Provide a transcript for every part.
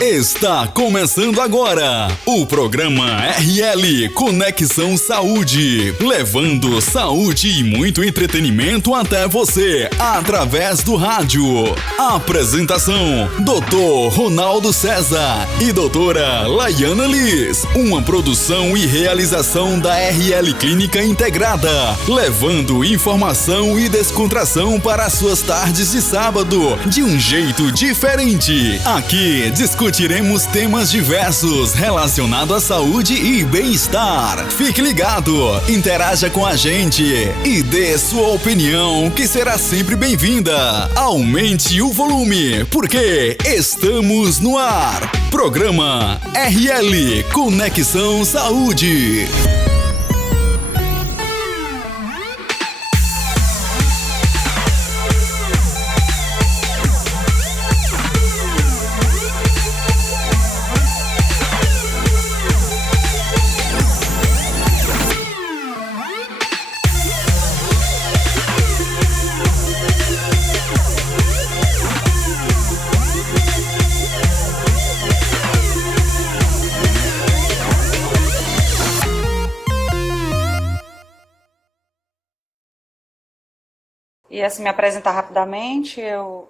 Está começando agora o programa RL Conexão Saúde, levando saúde e muito entretenimento até você, através do rádio. Apresentação, Dr. Ronaldo César e doutora Laiana Liz. Uma produção e realização da RL Clínica Integrada, levando informação e descontração para suas tardes de sábado, de um jeito diferente. Aqui discutiremos temas diversos relacionados à saúde e bem-estar. Fique ligado, interaja com a gente e dê sua opinião, que será sempre bem-vinda. Aumente o volume, porque estamos no ar. Programa RL Conexão Saúde. E assim, me apresentar rapidamente, eu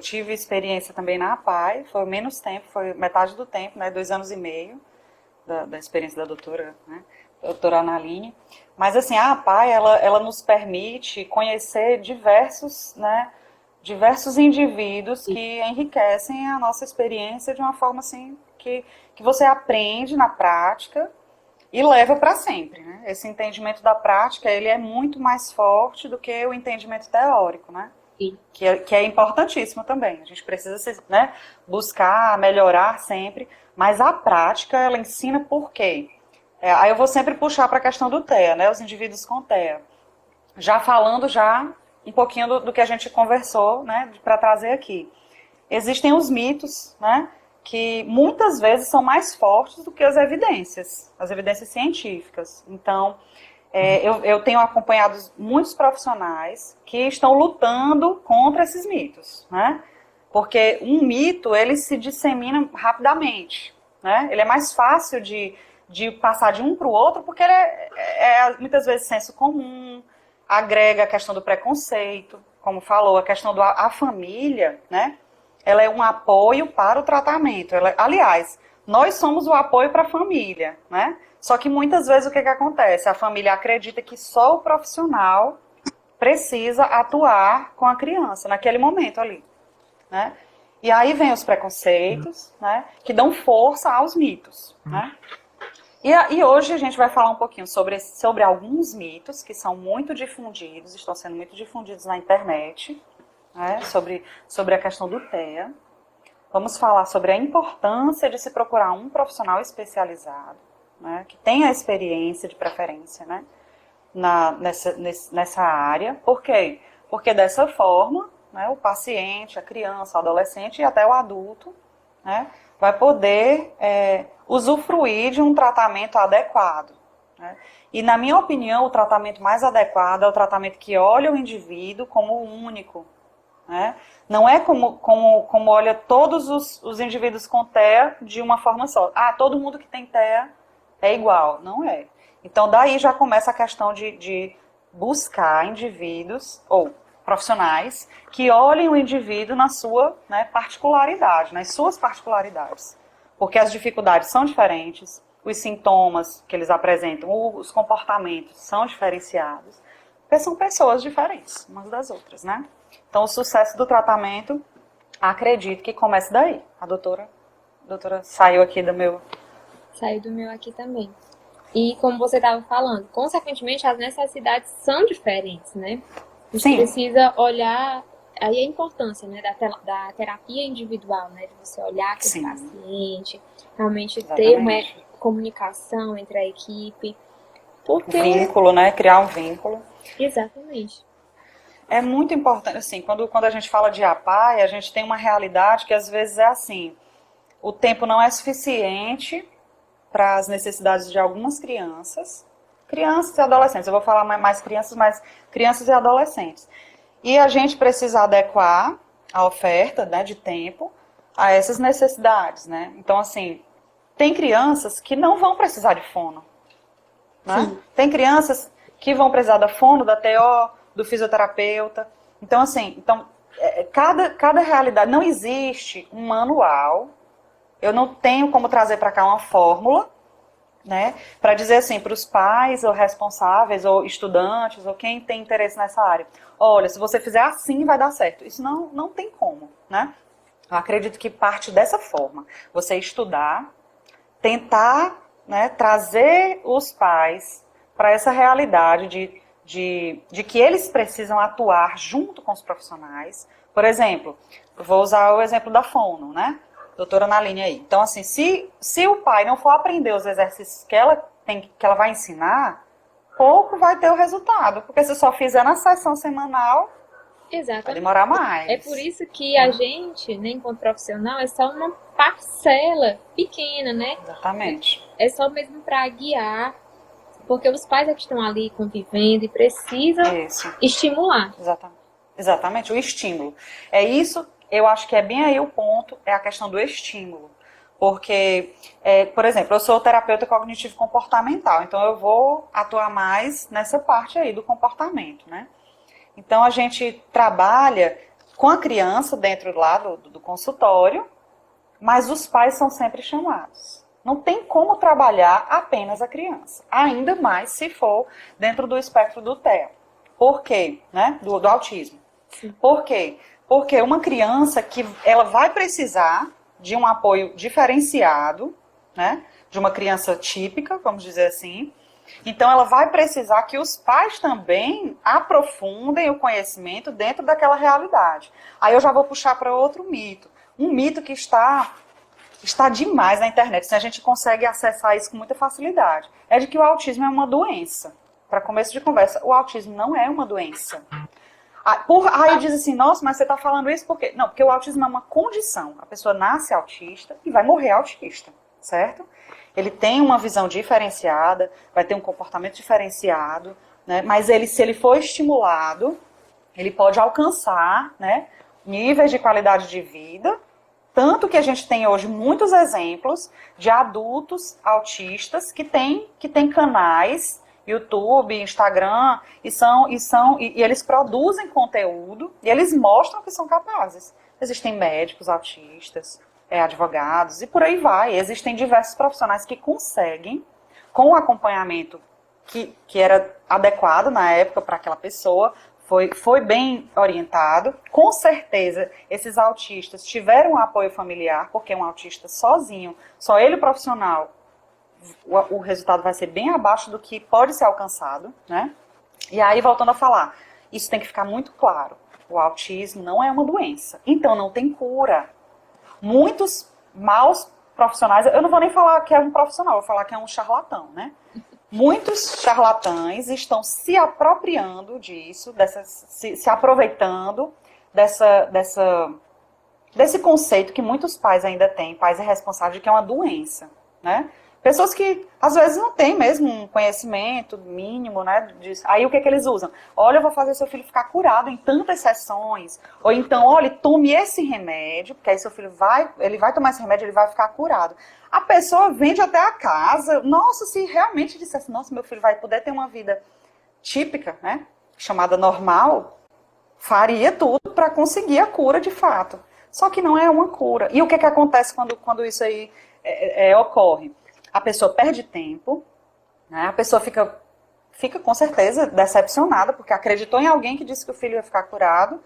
tive experiência também na APAE, foi menos tempo, foi metade do tempo, né, 2 anos e meio da experiência da doutora, né, doutora Analine. Mas assim, a APAE, ela nos permite conhecer diversos indivíduos que enriquecem a nossa experiência de uma forma assim, que você aprende na prática e leva para sempre, né? Esse entendimento da prática, ele é muito mais forte do que o entendimento teórico, né? Que é importantíssimo também. A gente precisa, né, buscar melhorar sempre, mas a prática, ela ensina por quê? Aí eu vou sempre puxar para a questão do TEA, né? Os indivíduos com TEA. Já falando um pouquinho do que a gente conversou, né, para trazer aqui. Existem os mitos, né, que muitas vezes são mais fortes do que as evidências científicas. Então, eu tenho acompanhado muitos profissionais que estão lutando contra esses mitos, né? Porque um mito, ele se dissemina rapidamente, né? Ele é mais fácil de passar de um para o outro, porque ele é muitas vezes senso comum, agrega a questão do preconceito, como falou, a questão a família, né? Ela é um apoio para o tratamento. Aliás, nós somos o apoio para a família, né? Só que muitas vezes o que acontece? A família acredita que só o profissional precisa atuar com a criança naquele momento ali, né? E aí vem os preconceitos, né, que dão força aos mitos, né? E hoje a gente vai falar um pouquinho sobre alguns mitos que são muito difundidos, estão sendo muito difundidos na internet, né, sobre a questão do TEA. Vamos falar sobre a importância de se procurar um profissional especializado, né, que tenha experiência de preferência, né, nessa área. Por quê? Porque dessa forma, né, o paciente, a criança, o adolescente e até o adulto, né, vai poder usufruir de um tratamento adequado, né? E, na minha opinião, o tratamento mais adequado é o tratamento que olha o indivíduo como único, né? Não é como olha todos os indivíduos com TEA de uma forma só. Todo mundo que tem TEA é igual. Não é. Então, daí já começa a questão de buscar indivíduos ou profissionais que olhem o indivíduo na sua, né, particularidade, nas suas particularidades. Porque as dificuldades são diferentes, os sintomas que eles apresentam, os comportamentos são diferenciados, porque são pessoas diferentes umas das outras, né? Então, o sucesso do tratamento, acredito que começa daí. A doutora saiu aqui do meu... Saiu do meu aqui também. E como você estava falando, consequentemente as necessidades são diferentes, né? A gente precisa olhar, aí a importância, né, da terapia individual, né, de você olhar aquele paciente, realmente ter uma comunicação entre a equipe. Porque... Vínculo, né, criar um vínculo. Exatamente. É muito importante, assim, quando a gente fala de APAE, a gente tem uma realidade que às vezes é assim, o tempo não é suficiente para as necessidades de algumas crianças e adolescentes. Eu vou falar mais crianças, mas crianças e adolescentes. E a gente precisa adequar a oferta, né, de tempo a essas necessidades, né? Então, assim, tem crianças que não vão precisar de fono, né? Tem crianças que vão precisar da fono, da TO, do fisioterapeuta. Então, assim, cada realidade, não existe um manual, eu não tenho como trazer para cá uma fórmula, né, para dizer assim, para os pais, ou responsáveis, ou estudantes, ou quem tem interesse nessa área, olha, se você fizer assim, vai dar certo. Isso não tem como, né? Eu acredito que parte dessa forma, você estudar, tentar, né, trazer os pais para essa realidade de que eles precisam atuar junto com os profissionais. Por exemplo, vou usar o exemplo da fono, né? Doutora Naline aí. Então, assim, se o pai não for aprender os exercícios que ela vai ensinar, pouco vai ter o resultado. Porque se só fizer na sessão semanal, exatamente, vai demorar mais. É por isso que a gente, né, enquanto profissional, é só uma parcela pequena, né? Exatamente. É só mesmo para guiar, porque os pais é que estão ali convivendo e precisam estimular. Exatamente, o estímulo. É isso. Eu acho que é bem aí o ponto, é a questão do estímulo. Porque, por exemplo, eu sou terapeuta cognitivo-comportamental, então eu vou atuar mais nessa parte aí do comportamento, né? Então a gente trabalha com a criança dentro lá do consultório, mas os pais são sempre chamados. Não tem como trabalhar apenas a criança, ainda mais se for dentro do espectro do TEA. Por quê? Né? Do autismo. Sim. Por quê? Porque uma criança que ela vai precisar de um apoio diferenciado, né? De uma criança típica, vamos dizer assim. Então ela vai precisar que os pais também aprofundem o conhecimento dentro daquela realidade. Aí eu já vou puxar para outro mito. Um mito que está demais na internet, assim, a gente consegue acessar isso com muita facilidade. É de que o autismo é uma doença. Para começo de conversa, o autismo não é uma doença. Aí diz assim, nossa, mas você está falando isso por quê? Não, porque o autismo é uma condição. A pessoa nasce autista e vai morrer autista, certo? Ele tem uma visão diferenciada, vai ter um comportamento diferenciado, né? Mas se ele for estimulado, ele pode alcançar, né, níveis de qualidade de vida. Tanto que a gente tem hoje muitos exemplos de adultos autistas que têm canais, YouTube, Instagram, e eles produzem conteúdo e eles mostram que são capazes. Existem médicos autistas, advogados e por aí vai. Existem diversos profissionais que conseguem, com o acompanhamento que era adequado na época para aquela pessoa, foi bem orientado. Com certeza, esses autistas tiveram um apoio familiar, porque um autista sozinho, só ele profissional, o resultado vai ser bem abaixo do que pode ser alcançado, né? E aí, voltando a falar, isso tem que ficar muito claro. O autismo não é uma doença, então não tem cura. Muitos maus profissionais, eu não vou nem falar que é um profissional, eu vou falar que é um charlatão, né? Muitos charlatães estão se apropriando disso, se aproveitando desse conceito que muitos pais ainda têm, pais irresponsáveis, de que é uma doença, né? Pessoas que, às vezes, não têm mesmo um conhecimento mínimo, né, disso. Aí, o que eles usam? Olha, eu vou fazer seu filho ficar curado em tantas sessões. Ou então, olha, tome esse remédio, porque aí seu filho vai tomar esse remédio, ele vai ficar curado. A pessoa vende até a casa. Nossa, se realmente dissesse, nossa, meu filho vai poder ter uma vida típica, né, chamada normal, faria tudo para conseguir a cura de fato. Só que não é uma cura. E o que acontece quando isso aí ocorre? A pessoa perde tempo, né? A pessoa fica com certeza decepcionada, porque acreditou em alguém que disse que o filho ia ficar curado,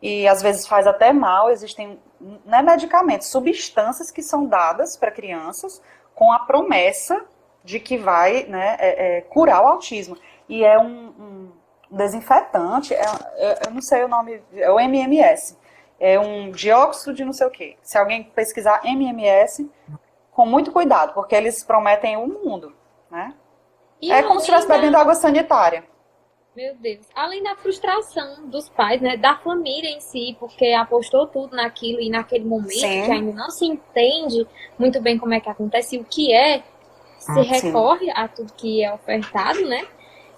e às vezes faz até mal. Existem, né, medicamentos, substâncias que são dadas para crianças com a promessa de que vai, né, curar o autismo. E é um desinfetante, eu não sei o nome, é o MMS, é um dióxido de não sei o quê. Se alguém pesquisar MMS, com muito cuidado, porque eles prometem o mundo, né? É como se estivesse bebendo água sanitária. Meu Deus. Além da frustração dos pais, né, da família em si, porque apostou tudo naquilo e naquele momento, sim, que ainda não se entende muito bem como é que acontece e o que se recorre a tudo que é ofertado, né?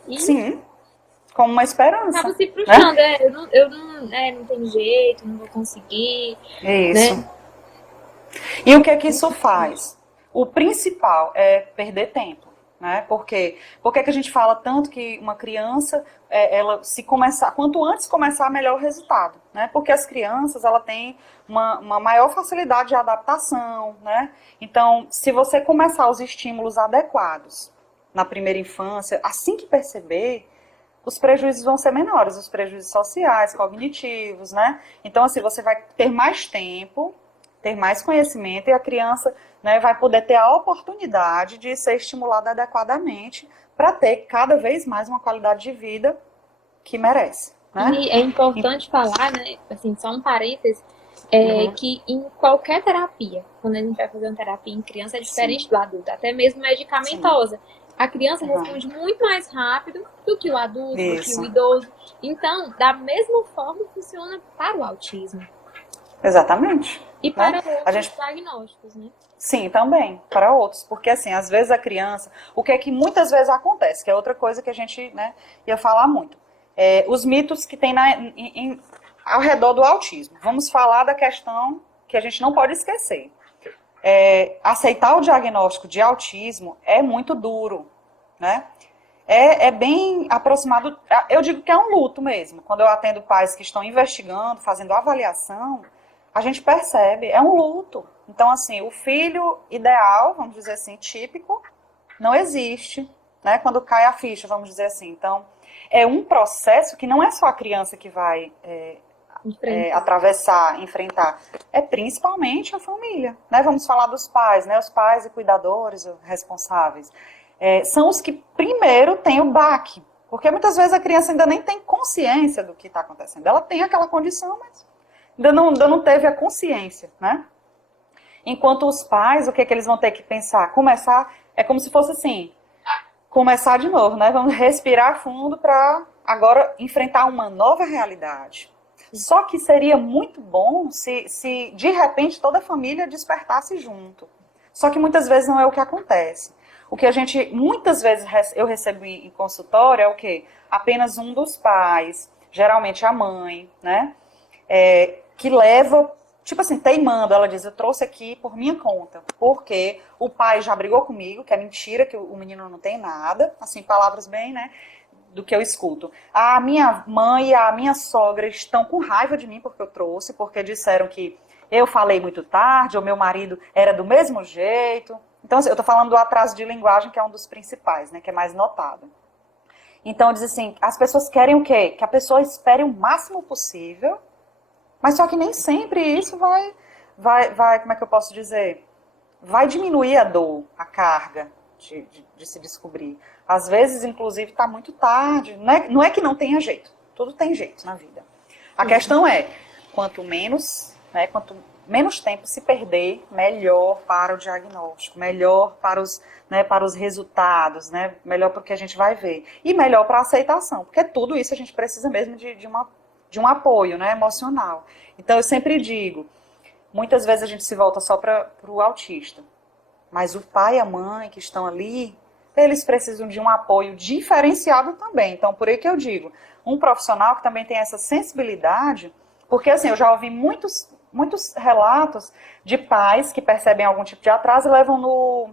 E sim, como uma esperança. Acaba se frustrando, né? Eu não tenho jeito, não vou conseguir, isso. Né? E o que é que isso faz? O principal é perder tempo, né? Por quê? Por que que a gente fala tanto que uma criança, ela se começar, quanto antes começar, melhor o resultado, né? Porque as crianças, ela têm uma maior facilidade de adaptação, né? Então, se você começar os estímulos adequados na primeira infância, assim que perceber, os prejuízos vão ser menores, os prejuízos sociais, cognitivos, né? Então, assim, você vai ter mais tempo, ter mais conhecimento e a criança, né, vai poder ter a oportunidade de ser estimulada adequadamente para ter cada vez mais uma qualidade de vida que merece, né? E é importante falar, né, assim, só um parênteses, que em qualquer terapia, quando a gente vai fazer uma terapia em criança, é diferente do adulto, até mesmo medicamentosa. A criança responde muito mais rápido do que o adulto, do que o idoso. Então, da mesma forma, funciona para o autismo. Exatamente. E para outros diagnósticos, né? Sim, também, para outros. Porque, assim, às vezes a criança... O que é que muitas vezes acontece, que é outra coisa que a gente, né, ia falar muito. Os mitos que tem ao redor do autismo. Vamos falar da questão que a gente não pode esquecer. Aceitar o diagnóstico de autismo é muito duro, né? É bem aproximado, eu digo que é um luto mesmo. Quando eu atendo pais que estão investigando, fazendo avaliação, a gente percebe, é um luto. Então, assim, o filho ideal, vamos dizer assim, típico, não existe, né? Quando cai a ficha, vamos dizer assim. Então, é um processo que não é só a criança que vai atravessar, enfrentar, é principalmente a família, né? Vamos falar dos pais, né? Os pais e cuidadores responsáveis. São os que primeiro têm o baque, porque muitas vezes a criança ainda nem tem consciência do que está acontecendo. Ela tem aquela condição, mas ainda não teve a consciência, né? Enquanto os pais, o que é que eles vão ter que pensar? Começar, é como se fosse assim, começar de novo, né? Vamos respirar fundo para agora enfrentar uma nova realidade. Só que seria muito bom se de repente toda a família despertasse junto. Só que muitas vezes não é o que acontece. O que a gente, muitas vezes eu recebo em consultório é o quê? Apenas um dos pais, geralmente a mãe, né? Que leva, tipo assim, teimando, ela diz, eu trouxe aqui por minha conta, porque o pai já brigou comigo, que é mentira, que o menino não tem nada, assim, palavras bem, né, do que eu escuto. A minha mãe e a minha sogra estão com raiva de mim porque eu trouxe, porque disseram que eu falei muito tarde, ou meu marido era do mesmo jeito. Então, assim, eu tô falando do atraso de linguagem, que é um dos principais, né, que é mais notado. Então, diz assim, as pessoas querem o quê? Que a pessoa espere o máximo possível, mas só que nem sempre isso vai, como é que eu posso dizer? Vai diminuir a dor, a carga de se descobrir. Às vezes, inclusive, está muito tarde. Não é que não tenha jeito. Tudo tem jeito na vida. A questão é, quanto menos tempo se perder, melhor para o diagnóstico, melhor para os resultados, né? Melhor para o que a gente vai ver. E melhor para a aceitação, porque tudo isso a gente precisa mesmo de um apoio, né, emocional. Então, eu sempre digo, muitas vezes a gente se volta só para o autista, mas o pai e a mãe que estão ali, eles precisam de um apoio diferenciado também. Então, por aí que eu digo, um profissional que também tem essa sensibilidade, porque assim, eu já ouvi muitos relatos de pais que percebem algum tipo de atraso e levam no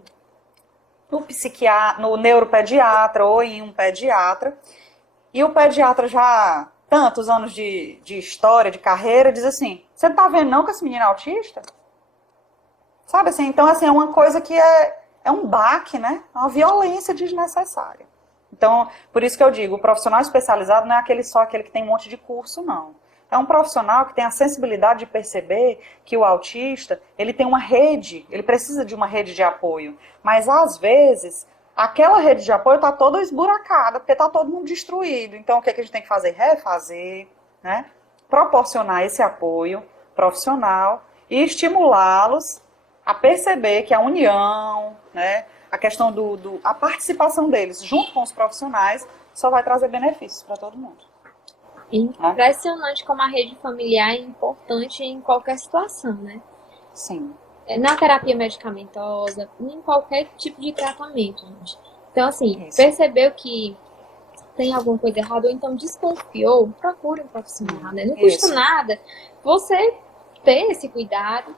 neuropediatra ou em um pediatra, e o pediatra já tantos anos de história, de carreira, diz assim, você não tá vendo não que esse menino é autista? Sabe assim, então assim, é uma coisa que é um baque, né? É uma violência desnecessária. Então, por isso que eu digo, o profissional especializado não é aquele que tem um monte de curso, não. É um profissional que tem a sensibilidade de perceber que o autista, ele tem uma rede, ele precisa de uma rede de apoio. Mas, às vezes, aquela rede de apoio está toda esburacada, porque está todo mundo destruído. Então, o que a gente tem que fazer? Refazer, né? Proporcionar esse apoio profissional e estimulá-los a perceber que a união, né, a questão a participação deles junto com os profissionais só vai trazer benefícios para todo mundo. Impressionante como a rede familiar é importante em qualquer situação, né? Sim. Na terapia medicamentosa, em qualquer tipo de tratamento, gente. Então, assim, percebeu que tem alguma coisa errada, ou então desconfiou, procure um profissional, né? Não custa nada você ter esse cuidado,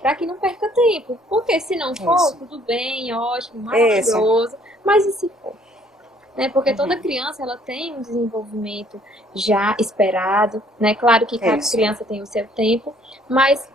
para que não perca tempo. Porque se não for, Isso. tudo bem, ótimo, Isso. maravilhoso. Mas e se for? Né? Porque toda Uhum. criança ela tem um desenvolvimento já esperado, né? Claro que cada Isso. criança tem o seu tempo, mas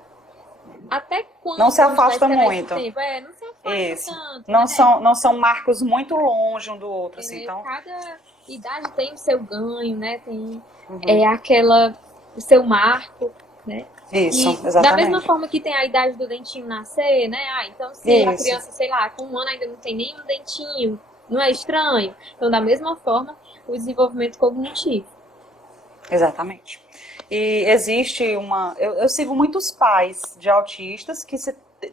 até quando Não se a gente vai afasta esperar esse muito. tempo? Não se afasta Isso. tanto, Não né? não são marcos muito longe um do outro, assim, então... Cada idade tem o seu ganho, né? Tem Uhum. o seu marco, né? Isso, E da mesma exatamente. forma que tem a idade do dentinho nascer, né? Então se a Isso, criança, sei lá, com 1 ano ainda não tem nenhum dentinho, não é estranho? Então, da mesma forma, o desenvolvimento cognitivo. exatamente. E existe uma... Eu sigo muitos pais de autistas que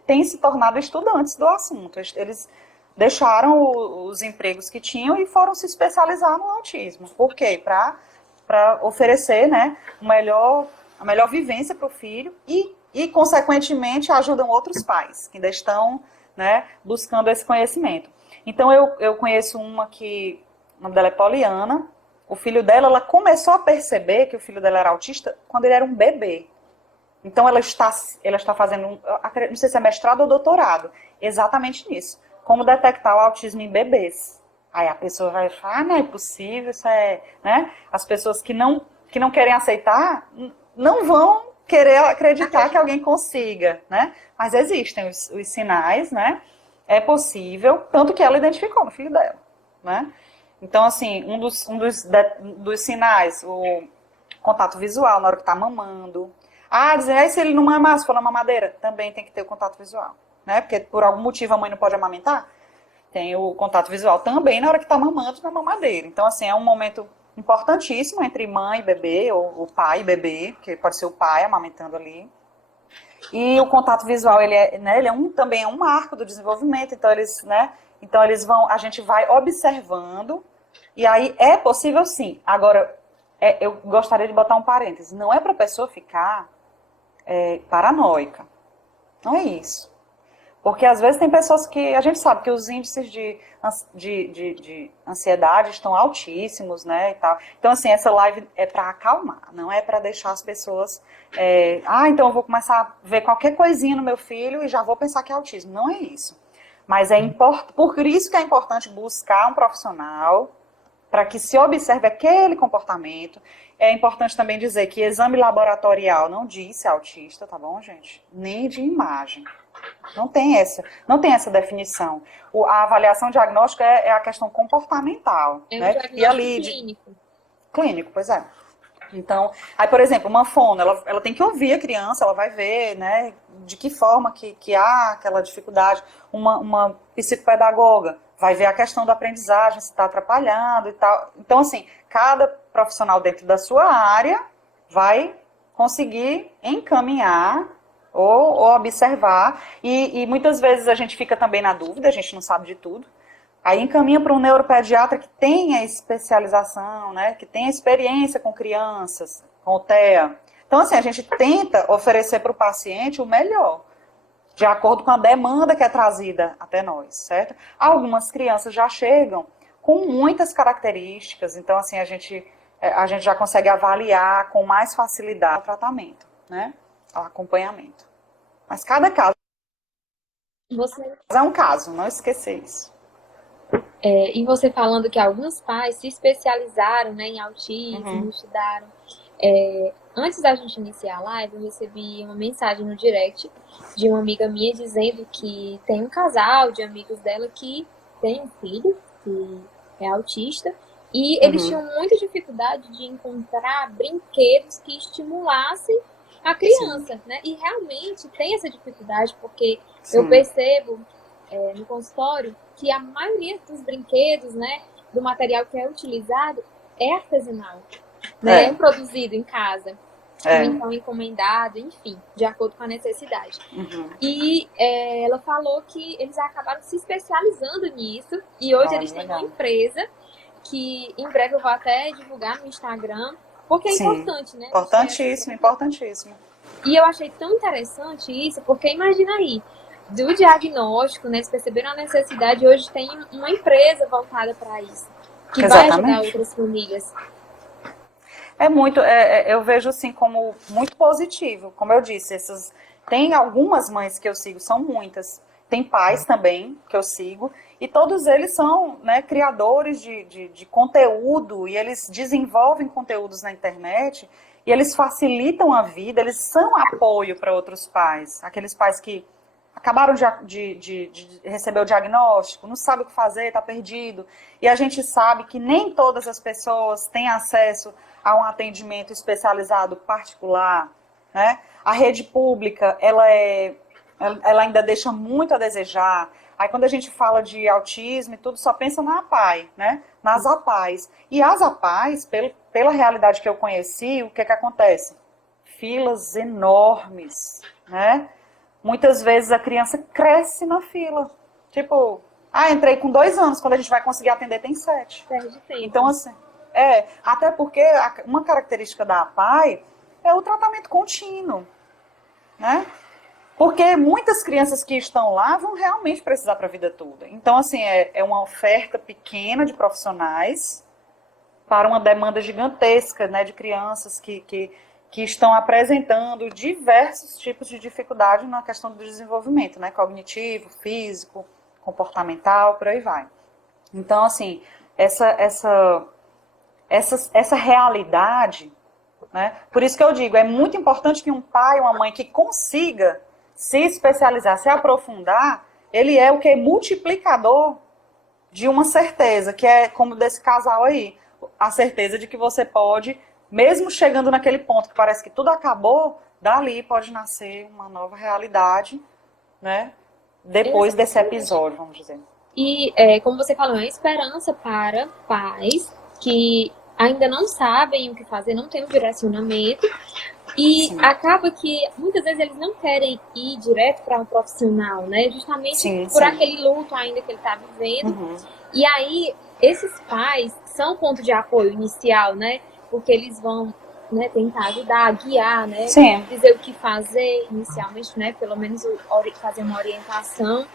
têm se tornado estudantes do assunto. Eles deixaram os empregos que tinham e foram se especializar no autismo. Por quê? Para oferecer, né, a melhor vivência para o filho e, consequentemente, ajudam outros pais que ainda estão, né, buscando esse conhecimento. Então, eu conheço uma que, o nome dela é Poliana. O filho dela, ela começou a perceber que o filho dela era autista quando ele era um bebê. Então, ela está fazendo, não sei se é mestrado ou doutorado, exatamente nisso. Como detectar o autismo em bebês. Aí a pessoa vai falar, não é possível, isso é... Né? As pessoas que não querem aceitar, não vão querer acreditar que alguém consiga, né? Mas existem os sinais, né? É possível, tanto que ela identificou no filho dela, né? Então, assim, dos sinais, o contato visual na hora que está mamando. Dizer, se ele não mamar, se for na mamadeira, também tem que ter o contato visual, né? Porque por algum motivo a mãe não pode amamentar, tem o contato visual também na hora que está mamando na mamadeira. Então, assim, é um momento importantíssimo entre mãe e bebê, ou o pai e bebê, que pode ser o pai amamentando ali. E o contato visual, ele também é um marco do desenvolvimento, então a gente vai observando, e aí é possível sim. Agora, eu gostaria de botar um parêntese, não é para a pessoa ficar paranoica, não é isso. Porque às vezes tem pessoas que, a gente sabe que os índices de ansiedade estão altíssimos, né, e tal. Então, assim, essa live é para acalmar, não é para deixar as pessoas, então eu vou começar a ver qualquer coisinha no meu filho e já vou pensar que é autismo. Não é isso. Mas por isso que é importante buscar um profissional para que se observe aquele comportamento. É importante também dizer que exame laboratorial não diz se é autista, tá bom, gente? Nem de imagem. Não tem essa definição. A avaliação diagnóstica é a questão comportamental. É um né? diagnóstico E ali, clínico. Clínico, pois é. Então, aí, por exemplo, uma fono, ela tem que ouvir a criança, ela vai ver, né, de que forma que há aquela dificuldade. Uma psicopedagoga vai ver a questão da aprendizagem, se está atrapalhando e tal. Então, assim, cada profissional dentro da sua área vai conseguir encaminhar ou observar. E muitas vezes a gente fica também na dúvida, a gente não sabe de tudo. Aí encaminha para um neuropediatra que tenha especialização, né, que tenha experiência com crianças, com o TEA. Então, assim, a gente tenta oferecer para o paciente o melhor, de acordo com a demanda que é trazida até nós, certo? Algumas crianças já chegam com muitas características, então, assim, a gente já consegue avaliar com mais facilidade o tratamento, né, o acompanhamento. Mas cada caso é um caso, não esquecer isso. E você falando que alguns pais se especializaram, né, em autismo, estudaram. Antes da gente iniciar a live, eu recebi uma mensagem no direct de uma amiga minha dizendo que tem um casal de amigos dela que tem um filho que é autista e eles tinham muita dificuldade de encontrar brinquedos que estimulassem a criança, né? E realmente tem essa dificuldade porque eu percebo no consultório que a maioria dos brinquedos, né, do material que é utilizado é artesanal, né, é produzido em casa, ou então encomendado, enfim, de acordo com a necessidade. E ela falou que eles acabaram se especializando nisso e hoje eles têm uma empresa que em breve eu vou até divulgar no Instagram, porque é importante, né? Importantíssimo, importantíssimo. E eu achei tão interessante isso, porque imagina aí, do diagnóstico, né, eles perceberam a necessidade e hoje tem uma empresa voltada para isso, que vai ajudar outras famílias. Eu vejo assim como muito positivo. Como eu disse, tem algumas mães que eu sigo, são muitas. Tem pais também que eu sigo, e todos eles são, né, criadores de conteúdo, e eles desenvolvem conteúdos na internet, e eles facilitam a vida, eles são apoio para outros pais. Aqueles pais que acabaram de receber o diagnóstico, não sabe o que fazer, está perdido. E a gente sabe que nem todas as pessoas têm acesso a um atendimento especializado particular, né? A rede pública, ela ainda deixa muito a desejar. Aí quando a gente fala de autismo e tudo, só pensa na APAE, né? Nas APAEs. E as APAEs, pela realidade que eu conheci, o que acontece? Filas enormes, né? Muitas vezes a criança cresce na fila. Tipo, entrei com 2 anos, quando a gente vai conseguir atender tem 7. Então, assim, até porque uma característica da APAE é o tratamento contínuo, né? Porque muitas crianças que estão lá vão realmente precisar para a vida toda. Então, assim, é uma oferta pequena de profissionais para uma demanda gigantesca, né, de crianças que estão apresentando diversos tipos de dificuldade na questão do desenvolvimento, né, cognitivo, físico, comportamental, por aí vai. Então, assim, essa realidade, né, por isso que eu digo, é muito importante que um pai ou uma mãe que consiga se especializar, se aprofundar, ele é o que? Multiplicador de uma certeza, que é como desse casal aí, a certeza de que você pode, mesmo chegando naquele ponto que parece que tudo acabou, dali pode nascer uma nova realidade, né? Depois desse episódio, vamos dizer. E, como você falou, é esperança para pais que ainda não sabem o que fazer, não têm um direcionamento, e sim, acaba que muitas vezes eles não querem ir direto para um profissional, né? Justamente por aquele luto ainda que ele está vivendo. Uhum. E aí, esses pais são ponto de apoio inicial, né? Porque eles vão, né, tentar ajudar, guiar, né? Sim. Dizer o que fazer inicialmente, né? Pelo menos fazer uma orientação.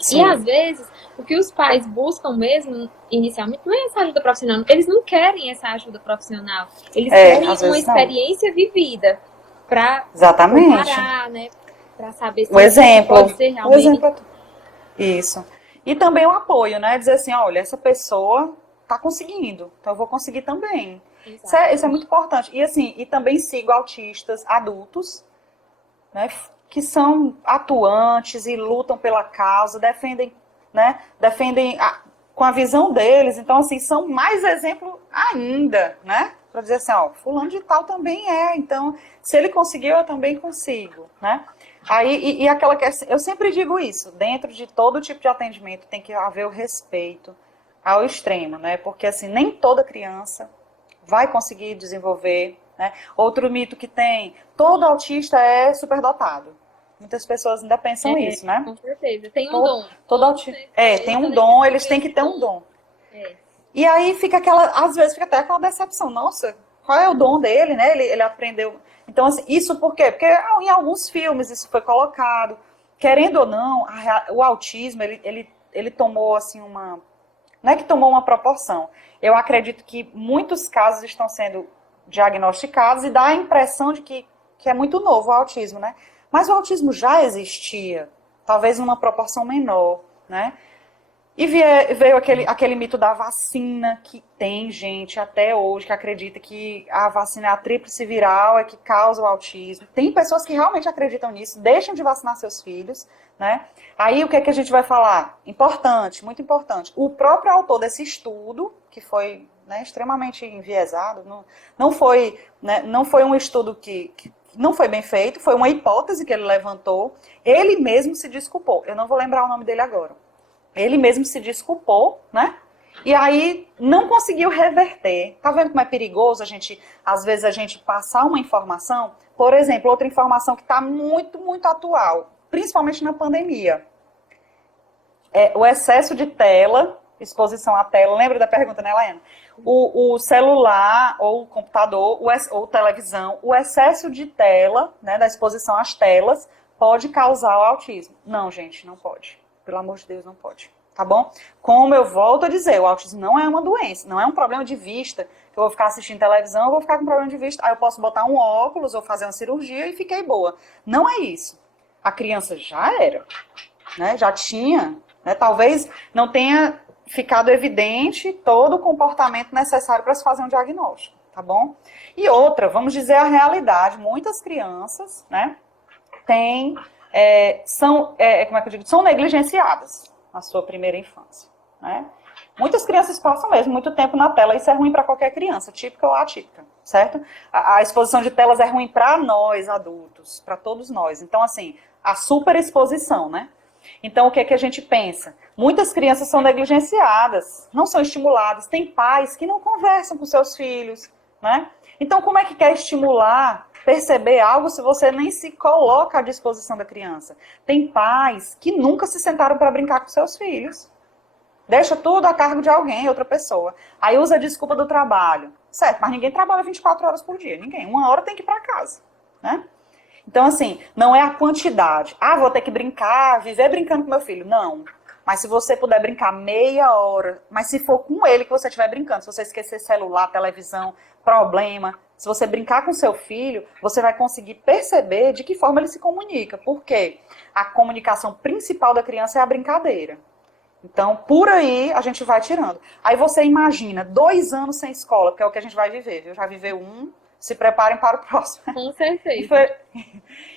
Sim. E às vezes, o que os pais buscam mesmo, inicialmente, não é essa ajuda profissional. Eles não querem essa ajuda profissional. Eles querem uma experiência vivida para comparar, né? Para saber se pode ser realmente... O exemplo isso. E também o apoio, né? Dizer assim, olha, essa pessoa está conseguindo, então eu vou conseguir também. Isso é muito importante. E assim, e também sigo autistas adultos, né? Que são atuantes e lutam pela causa, defendem, né, com a visão deles. Então, assim, são mais exemplo ainda, né? Para dizer assim, ó, fulano de tal também então, se ele conseguiu, eu também consigo, né? Aí, e aquela questão, eu sempre digo isso, dentro de todo tipo de atendimento tem que haver o respeito ao extremo, né? Porque, assim, nem toda criança vai conseguir desenvolver, né? Outro mito que tem, todo autista é superdotado. Muitas pessoas ainda pensam isso, né? Com certeza. Tem um dom. Todo autista. Tem um dom, eles têm que ter um dom. E aí fica às vezes fica até aquela decepção. Nossa, qual é o dom dele, né? Ele aprendeu. Então, assim, isso por quê? Porque em alguns filmes isso foi colocado. Querendo ou não, o autismo, ele tomou, assim, não é que tomou uma proporção. Eu acredito que muitos casos estão sendo diagnosticados e dá a impressão de que é muito novo o autismo, né? Mas o autismo já existia, talvez numa proporção menor, né? E veio aquele mito da vacina, que tem gente até hoje que acredita que a vacina é a tríplice viral, é que causa o autismo. Tem pessoas que realmente acreditam nisso, deixam de vacinar seus filhos, né? Aí o que é que a gente vai falar? Importante, muito importante. O próprio autor desse estudo, que foi, né, extremamente enviesado, não foi um estudo que não foi bem feito, foi uma hipótese que ele levantou, ele mesmo se desculpou. Eu não vou lembrar o nome dele agora. Ele mesmo se desculpou, né? E aí não conseguiu reverter. Tá vendo como é perigoso às vezes a gente passar uma informação? Por exemplo, outra informação que está muito, muito atual, principalmente na pandemia. O excesso de tela, exposição à tela. Lembra da pergunta, né, Laena? O celular, ou o computador, ou televisão, o excesso de tela, né, da exposição às telas, pode causar o autismo. Não, gente, não pode. Pelo amor de Deus, não pode. tá bom? Como eu volto a dizer, o autismo não é uma doença, não é um problema de vista, que eu vou ficar assistindo televisão, eu vou ficar com problema de vista, aí eu posso botar um óculos ou fazer uma cirurgia e fiquei boa. Não é isso. A criança já era, né? Já tinha, né? Talvez não tenha ficado evidente todo o comportamento necessário para se fazer um diagnóstico, tá bom? E outra, vamos dizer a realidade, muitas crianças, né, são negligenciadas na sua primeira infância, né? Muitas crianças passam mesmo muito tempo na tela, isso é ruim para qualquer criança, típica ou atípica, certo? A exposição de telas é ruim para nós, adultos, para todos nós. Então, assim, a superexposição, né? Então, o que é que a gente pensa? Muitas crianças são negligenciadas, não são estimuladas. Tem pais que não conversam com seus filhos, né? Então, como é que quer estimular, perceber algo se você nem se coloca à disposição da criança? Tem pais que nunca se sentaram para brincar com seus filhos. Deixa tudo a cargo de alguém, outra pessoa. Aí usa a desculpa do trabalho. Certo, mas ninguém trabalha 24 horas por dia. Ninguém. Uma hora tem que ir para casa, né? Então, assim, não é a quantidade. Ah, vou ter que brincar, viver brincando com meu filho. Não. Mas se você puder brincar meia hora, mas se for com ele que você estiver brincando, se você esquecer celular, televisão, problema, se você brincar com seu filho, você vai conseguir perceber de que forma ele se comunica. Por quê? A comunicação principal da criança é a brincadeira. Então, por aí, a gente vai tirando. Aí você imagina, 2 anos sem escola, que é o que a gente vai viver, viu? Já viveu um, se preparem para o próximo. Com certeza.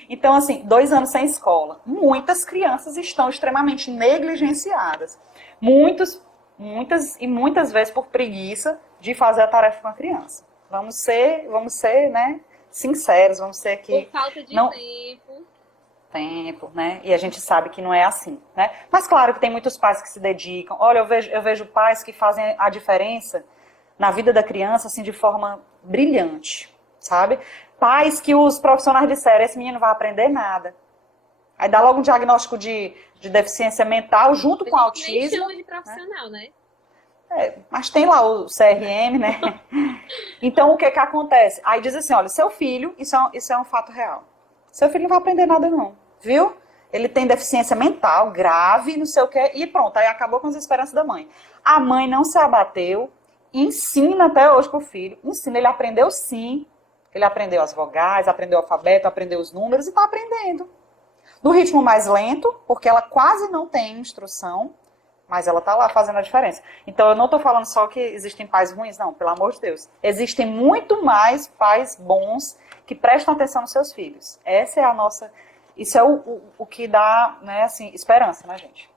Então, assim, 2 anos sem escola. Muitas crianças estão extremamente negligenciadas. Muitas vezes por preguiça de fazer a tarefa com a criança. Vamos ser, né, sinceros, vamos ser aqui... Por falta de tempo, né? E a gente sabe que não é assim, né? Mas claro que tem muitos pais que se dedicam. Olha, eu vejo pais que fazem a diferença na vida da criança, assim, de forma brilhante, sabe? Pais que os profissionais disseram, esse menino vai aprender nada. Aí dá logo um diagnóstico de deficiência mental junto com autismo. Nem chama de profissional, né? Mas tem lá o CRM, né? Então, o que acontece? Aí diz assim, olha, seu filho, isso é um fato real. Seu filho não vai aprender nada não, viu? Ele tem deficiência mental grave, não sei o que, e pronto, aí acabou com as esperanças da mãe. A mãe não se abateu, ensina até hoje pro filho, ensina, ele aprendeu sim, ele aprendeu as vogais, aprendeu o alfabeto, aprendeu os números e tá aprendendo. No ritmo mais lento, porque ela quase não tem instrução, mas ela tá lá fazendo a diferença. Então eu não tô falando só que existem pais ruins, não, pelo amor de Deus. Existem muito mais pais bons que prestam atenção nos seus filhos. Essa é a nossa... Isso é o que dá, né, assim, esperança, né, gente?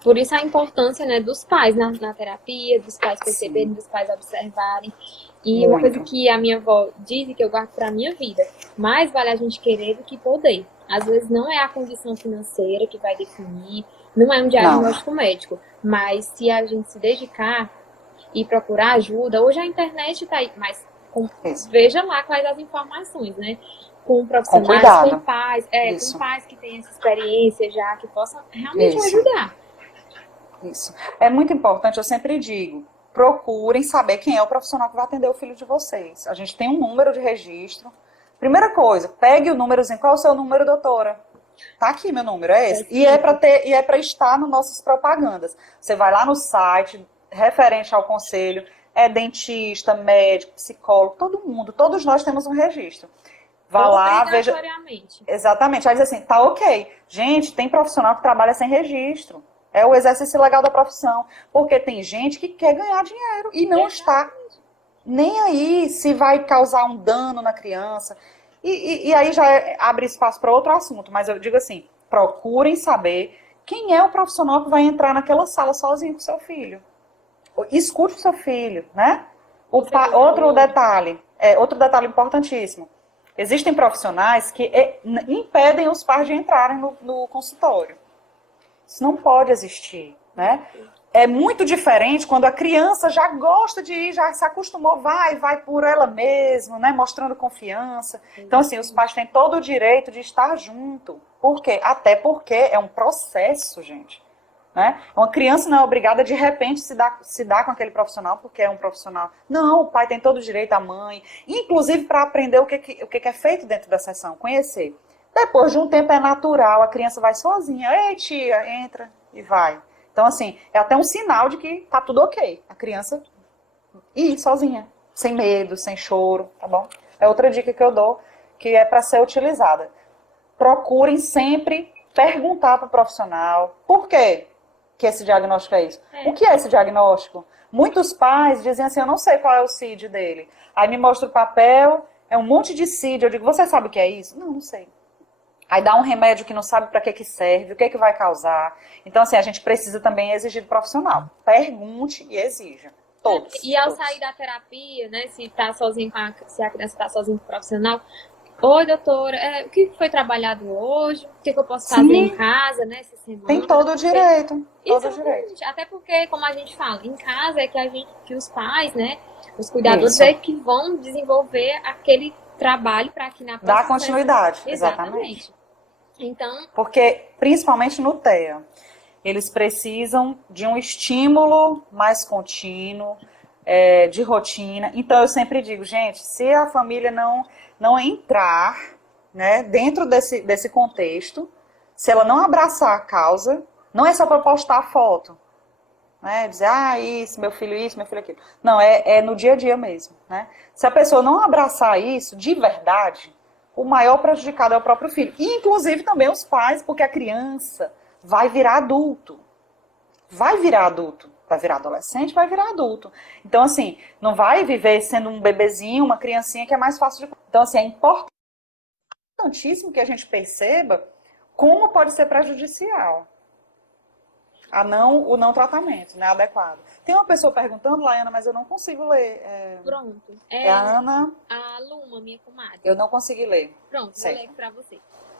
Por isso a importância, né, dos pais na terapia, dos pais perceberem, dos pais observarem. E uma coisa que a minha avó diz e que eu guardo pra minha vida, mais vale a gente querer do que poder. Às vezes não é a condição financeira que vai definir, não é um diagnóstico médico, mas se a gente se dedicar e procurar ajuda, hoje a internet tá aí, mas veja lá quais as informações, né? Com profissionais, com pais, com pais que têm essa experiência já, que possam realmente ajudar. Isso. É muito importante, eu sempre digo, procurem saber quem é o profissional que vai atender o filho de vocês. A gente tem um número de registro. Primeira coisa, pegue o númerozinho. Qual é o seu número, doutora? Tá aqui meu número, é esse. E é para estar nas nossas propagandas. Você vai lá no site, referente ao conselho, é dentista, médico, psicólogo, todo mundo, todos nós temos um registro. Vá lá, veja. Exatamente. Aí diz assim, tá ok. Gente, tem profissional que trabalha sem registro. É o exercício legal da profissão. Porque tem gente que quer ganhar dinheiro e não está nem aí se vai causar um dano na criança. E aí já abre espaço para outro assunto. Mas eu digo assim, procurem saber quem é o profissional que vai entrar naquela sala sozinho com seu filho. Escute o seu filho, né? Outro detalhe importantíssimo. Existem profissionais que impedem os pais de entrarem no consultório. Isso não pode existir, né? É muito diferente quando a criança já gosta de ir, já se acostumou, vai por ela mesma, né? Mostrando confiança. Então, assim, os pais têm todo o direito de estar junto. Por quê? Até porque é um processo, gente. Né? Uma criança não é obrigada de repente se dar com aquele profissional porque é um profissional. Não, o pai tem todo o direito, a mãe, inclusive para aprender o que é feito dentro da sessão, conhecer. Depois de um tempo é natural, a criança vai sozinha. Ei, tia, entra e vai. Então, assim, é até um sinal de que tá tudo ok. A criança ir sozinha, sem medo, sem choro, tá bom? É outra dica que eu dou, que é para ser utilizada. Procurem sempre perguntar para o profissional por quê que esse diagnóstico é isso. O que é esse diagnóstico? Muitos pais dizem assim, eu não sei qual é o CID dele. Aí me mostra o papel, é um monte de CID. Eu digo, você sabe o que é isso? Não, não sei. Aí dá um remédio que não sabe para que serve, o que vai causar. Então, assim, a gente precisa também exigir do profissional. Pergunte e exija. Todos. E ao todos. sair da terapia, né, se a criança está sozinha com o profissional, oi, doutora, o que foi trabalhado hoje? O que eu posso fazer em casa, né, essa semana? Tem todo o direito. Todo o direito. direito. Até porque, como a gente fala, em casa é que os pais, né, os cuidadores é que vão desenvolver aquele trabalho para que na próxima... Dá continuidade, exatamente. Então... Porque, principalmente no TEA, eles precisam de um estímulo mais contínuo, de rotina. Então, eu sempre digo, gente, se a família não entrar, né, dentro desse contexto, se ela não abraçar a causa, não é só para postar a foto, né, dizer, isso, meu filho aquilo. Não, é no dia a dia mesmo, né? Se a pessoa não abraçar isso, de verdade, o maior prejudicado é o próprio filho. E, inclusive, também os pais, porque a criança vai virar adulto. Vai virar adulto. Vai virar adolescente, vai virar adulto. Então, assim, não vai viver sendo um bebezinho, uma criancinha que é mais fácil de... Então, assim, é importantíssimo que a gente perceba como pode ser prejudicial o não tratamento, né, adequado. Tem uma pessoa perguntando, Laiana, mas eu não consigo ler. Pronto. É a Ana... A Luma, minha comadre. Eu não consegui ler. Pronto, vou ler pra você.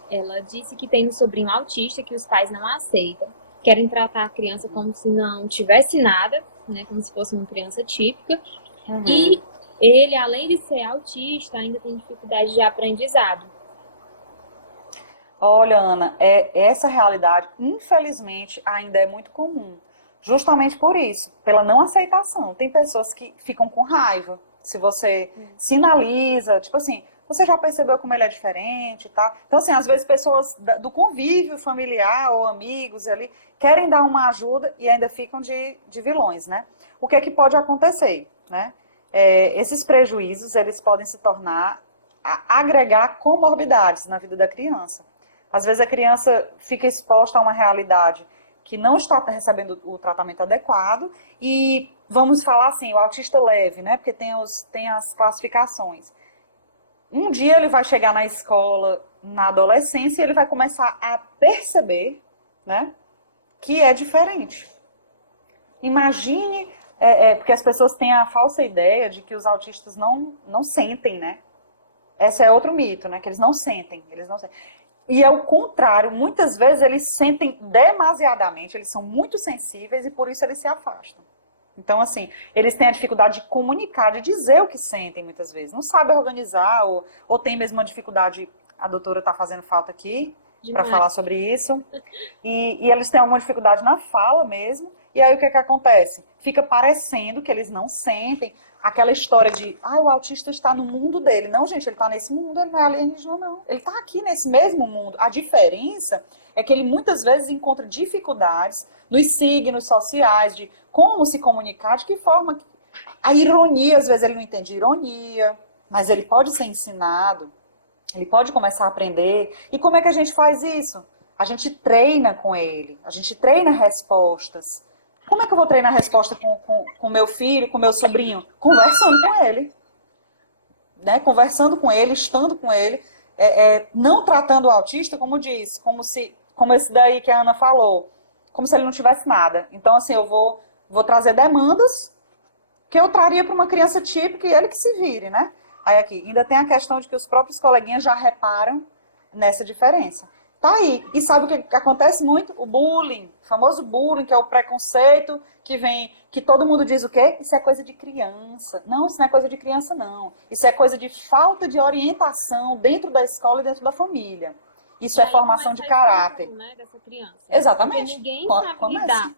Ela disse que tem um sobrinho autista que os pais não aceitam. Querem tratar a criança como se não tivesse nada, né, como se fosse uma criança típica. Uhum. E ele, além de ser autista, ainda tem dificuldade de aprendizado. Olha, Ana, essa realidade, infelizmente, ainda é muito comum. Justamente por isso, pela não aceitação. Tem pessoas que ficam com raiva. Se você sinaliza, tipo assim, você já percebeu como ele é diferente, tá? Então, assim, às vezes pessoas do convívio familiar ou amigos ali querem dar uma ajuda e ainda ficam de vilões, né? O que é que pode acontecer, né? Esses prejuízos, eles podem se tornar, agregar comorbidades na vida da criança. Às vezes a criança fica exposta a uma realidade que não está recebendo o tratamento adequado e, vamos falar assim, o autista leve, né? Porque tem as classificações. Um dia ele vai chegar na escola, na adolescência, e ele vai começar a perceber, né, que é diferente. Imagine, porque as pessoas têm a falsa ideia de que os autistas não sentem, né? Esse é outro mito, né? Que eles não sentem. E é o contrário, muitas vezes eles sentem demasiadamente, eles são muito sensíveis e por isso eles se afastam. Então, assim, eles têm a dificuldade de comunicar, de dizer o que sentem muitas vezes. Não sabem organizar ou tem mesmo uma dificuldade, a doutora está fazendo falta aqui para falar sobre isso. E eles têm alguma dificuldade na fala mesmo. E aí o que acontece? Fica parecendo que eles não sentem. Aquela história de, o autista está no mundo dele. Não, gente, ele está nesse mundo, ele não é alienígena, não. Ele está aqui nesse mesmo mundo. A diferença é que ele muitas vezes encontra dificuldades nos signos sociais, de como se comunicar, de que forma. A ironia, às vezes ele não entende ironia, mas ele pode ser ensinado, ele pode começar a aprender. E como é que a gente faz isso? A gente treina com ele, a gente treina respostas. Como é que eu vou treinar a resposta com meu filho, com meu sobrinho? Conversando com ele. Né? Conversando com ele, estando com ele. Não tratando o autista, como diz, como esse daí que a Ana falou. Como se ele não tivesse nada. Então, assim, eu vou trazer demandas que eu traria para uma criança típica e ele que se vire, né? Aí aqui, ainda tem a questão de que os próprios coleguinhas já reparam nessa diferença. Tá aí. E sabe o que acontece muito? O bullying, o famoso bullying, que é o preconceito que vem, que todo mundo diz o quê? Isso é coisa de criança. Não, isso não é coisa de criança, não. Isso é coisa de falta de orientação dentro da escola e dentro da família. Isso é formação de caráter. Né, dessa criança. Exatamente. Porque ninguém sabe lidar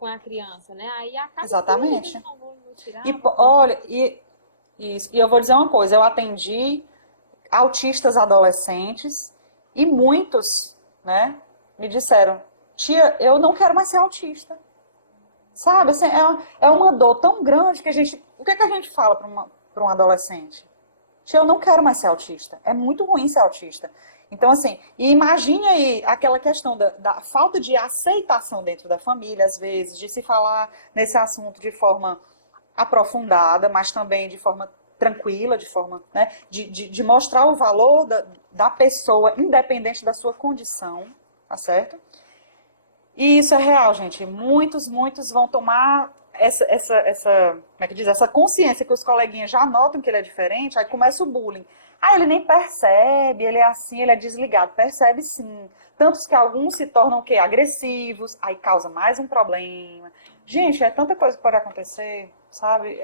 com a criança, né? Aí acaba. Exatamente. Vou tirar, olha, e eu vou dizer uma coisa, eu atendi autistas adolescentes e muitos, né, me disseram, tia, eu não quero mais ser autista. Sabe, assim, é uma dor tão grande que a gente... O que é que a gente fala para um adolescente? Tia, eu não quero mais ser autista. É muito ruim ser autista. Então, assim, e imagine aí aquela questão da falta de aceitação dentro da família, às vezes, de se falar nesse assunto de forma aprofundada, mas também de forma tranquila, de forma, né, de mostrar o valor da pessoa, independente da sua condição, tá certo? E isso é real, gente. Muitos vão tomar como é que diz? Essa consciência que os coleguinhas já notam que ele é diferente, aí começa o bullying. Ah, ele nem percebe, ele é assim, ele é desligado. Percebe sim. Tantos que alguns se tornam o quê? Agressivos, aí causa mais um problema. Gente, é tanta coisa que pode acontecer, sabe?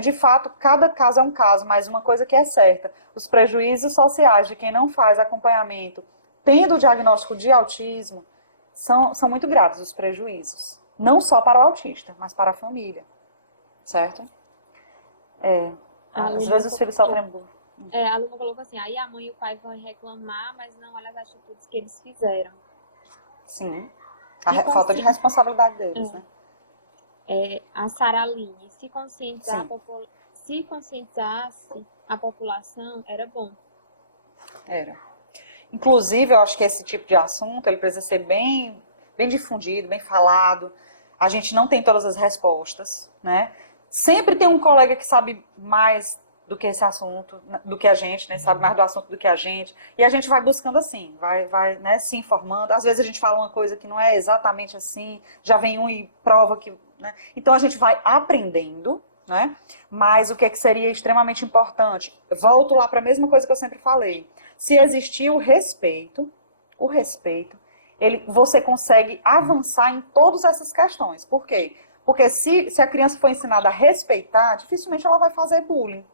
De fato, cada caso é um caso, mas uma coisa que é certa, os prejuízos sociais de quem não faz acompanhamento, tendo o diagnóstico de autismo, são muito graves os prejuízos. Não só para o autista, mas para a família. Certo? Às vezes os filhos sofrem bullying. A aluna colocou assim, aí a mãe e o pai vão reclamar, mas não olha as atitudes que eles fizeram. Sim. Falta de responsabilidade deles, né? A Saraline, se conscientizasse a população, era bom. Era. Inclusive, eu acho que esse tipo de assunto, ele precisa ser bem difundido, bem falado. A gente não tem todas as respostas, né? Sempre tem um colega que sabe mais do que esse assunto, do que a gente, né? Sabe mais do assunto do que a gente. E a gente vai buscando assim, vai né, se informando. Às vezes a gente fala uma coisa que não é exatamente assim, já vem um e prova que... Né? Então a gente vai aprendendo, né? Mas o que seria extremamente importante? Volto lá para a mesma coisa que eu sempre falei. Se existir o respeito, você consegue avançar em todas essas questões. Por quê? Porque se a criança for ensinada a respeitar, dificilmente ela vai fazer bullying.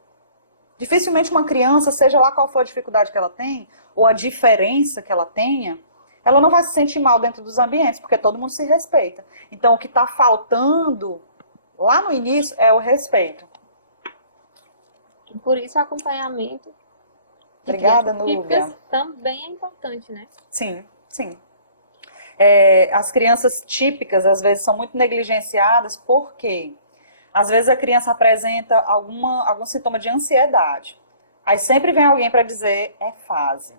Dificilmente uma criança, seja lá qual for a dificuldade que ela tem, ou a diferença que ela tenha, ela não vai se sentir mal dentro dos ambientes, porque todo mundo se respeita. Então, o que está faltando lá no início é o respeito. Por isso, o acompanhamento Obrigada, Núbia. Também é importante, né? Sim. As crianças típicas, às vezes, são muito negligenciadas, porque às vezes a criança apresenta algum sintoma de ansiedade. Aí sempre vem alguém para dizer, é fase.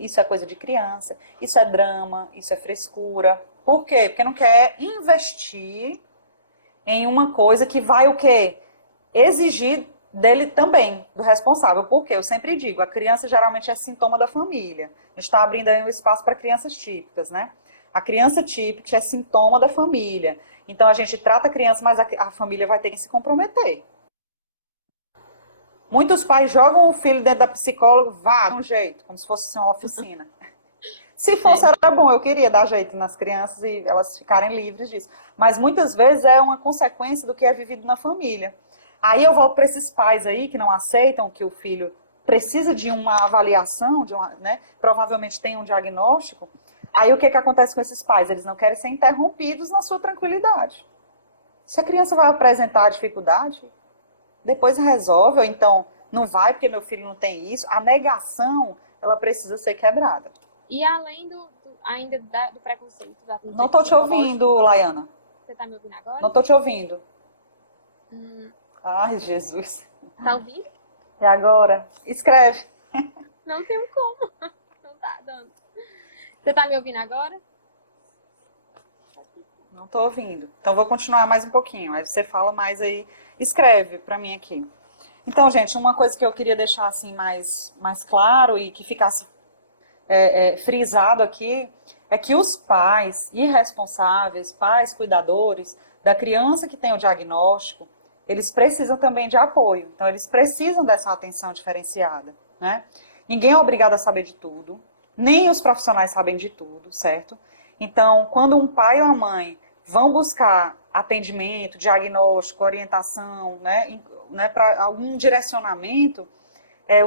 Isso é coisa de criança, isso é drama, isso é frescura. Por quê? Porque não quer investir em uma coisa que vai o quê? Exigir dele também, do responsável. Por quê? Eu sempre digo, a criança geralmente é sintoma da família. A gente está abrindo aí um espaço para crianças típicas, né? A criança típica é sintoma da família. Então a gente trata a criança, mas a família vai ter que se comprometer. Muitos pais jogam o filho dentro da psicóloga, vá, de um jeito, como se fosse uma oficina. Se fosse, era bom, eu queria dar jeito nas crianças e elas ficarem livres disso. Mas muitas vezes é uma consequência do que é vivido na família. Aí eu volto para esses pais aí que não aceitam que o filho precisa de uma avaliação, né, provavelmente tem um diagnóstico. Aí o que acontece com esses pais? Eles não querem ser interrompidos na sua tranquilidade. Se a criança vai apresentar dificuldade, depois resolve, ou então não vai porque meu filho não tem isso. A negação, ela precisa ser quebrada. E além ainda do preconceito. Não estou te ouvindo, Laiana. Você está me ouvindo agora? Não estou te ouvindo. Ai, Jesus. Tá ouvindo? E agora? Escreve. Não tenho como. Não tá dando. Você tá me ouvindo agora? Não tô ouvindo. Então vou continuar mais um pouquinho. Aí você fala mais aí. Escreve pra mim aqui. Então, gente, uma coisa que eu queria deixar assim mais claro e que ficasse frisado aqui é que os pais irresponsáveis, pais cuidadores da criança que tem o diagnóstico, eles precisam também de apoio. Então, eles precisam dessa atenção diferenciada, né? Ninguém é obrigado a saber de tudo, nem os profissionais sabem de tudo, certo? Então, quando um pai ou uma mãe vão buscar atendimento, diagnóstico, orientação, né para algum direcionamento,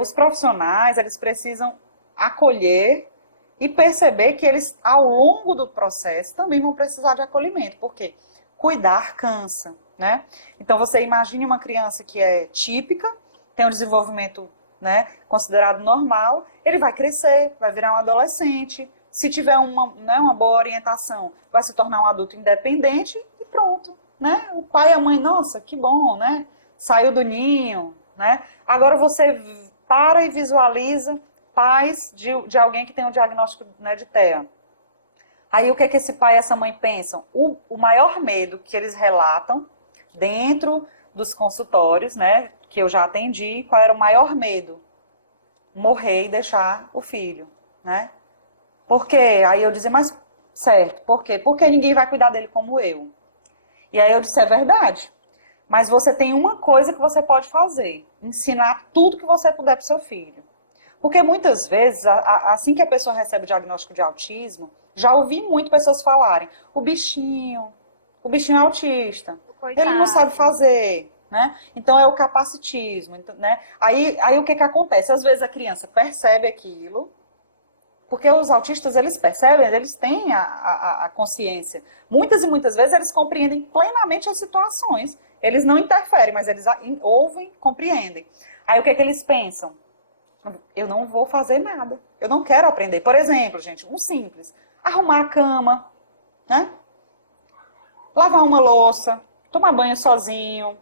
os profissionais, eles precisam acolher e perceber que eles, ao longo do processo, também vão precisar de acolhimento. Por quê? Cuidar cansa, né? Então, você imagine uma criança que é típica, tem um desenvolvimento, né, considerado normal, ele vai crescer, vai virar um adolescente, se tiver uma boa orientação, vai se tornar um adulto independente e pronto, né? O pai e a mãe, nossa, que bom, né? Saiu do ninho, né? Agora você para e visualiza pais de alguém que tem um diagnóstico, né, de TEA. Aí o que é que esse pai e essa mãe pensam? O maior medo que eles relatam dentro dos consultórios, né, que eu já atendi, qual era o maior medo? Morrer e deixar o filho, né? Por quê? Aí eu dizia, mas certo, por quê? Porque ninguém vai cuidar dele como eu. E aí eu disse, é verdade. Mas você tem uma coisa que você pode fazer, ensinar tudo que você puder para o seu filho. Porque muitas vezes, assim que a pessoa recebe o diagnóstico de autismo, já ouvi muito pessoas falarem, o bichinho é autista, Coitado. Ele não sabe fazer, né? Então é o capacitismo, né? Aí o que acontece? Às vezes a criança percebe aquilo, porque os autistas, eles percebem, eles têm a consciência. Muitas e muitas vezes eles compreendem plenamente as situações. Eles não interferem, mas eles ouvem, compreendem. Aí o que eles pensam? Eu não vou fazer nada. Eu não quero aprender. Por exemplo, gente, um simples. Arrumar a cama, né? Lavar uma louça, tomar banho sozinho,